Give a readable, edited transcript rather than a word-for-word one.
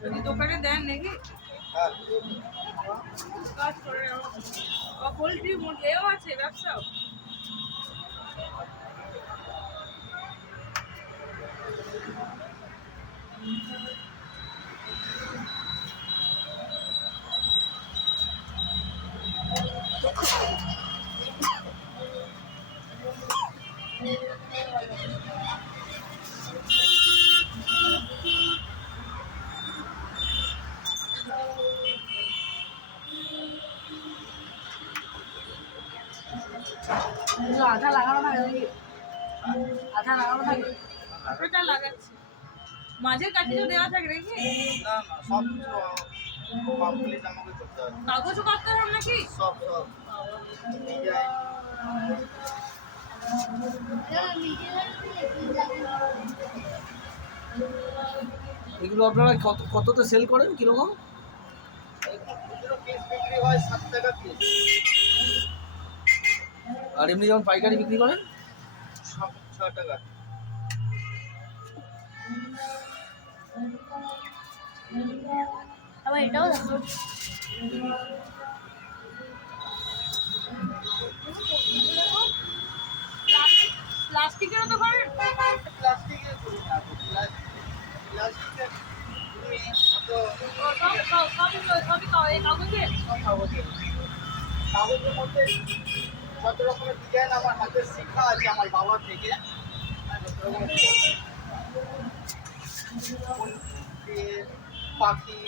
যদি দোকানে দেন নাকি হ্যাঁ কাজ করে পোলট্রি মুরগিও আছে ব্যবসা আঠা লাগানো থাকে নাকি? আঠা লাগানো থাকে? আঠাটা লাগাচ্ছে মাঝের কাঠিটা দেওয়া থাকে নাকি না না সব কিছু কমপ্লিট আমাকে করতে হবে কাগজও কাটতে হবে নাকি সব সব ডিজাইন এগুলো আপনারা কততে সেল করেন কিরকম? খুচরো পিস বিক্রি হয় 7 টাকা পিস আর এমনি যখন পাইকারি বিক্রি করেন 6 টাকা আবার এটাও দেখো প্লাস্টিকেরও তো করেন প্লাস্টিকের করি না প্লাস্টিকের তুমি সবই কাগজের কাগজের মধ্যে যত রকমের ডিজাইন আমার হাতে শেখা আছে আমার বাবার থেকে যত রকমের পাখি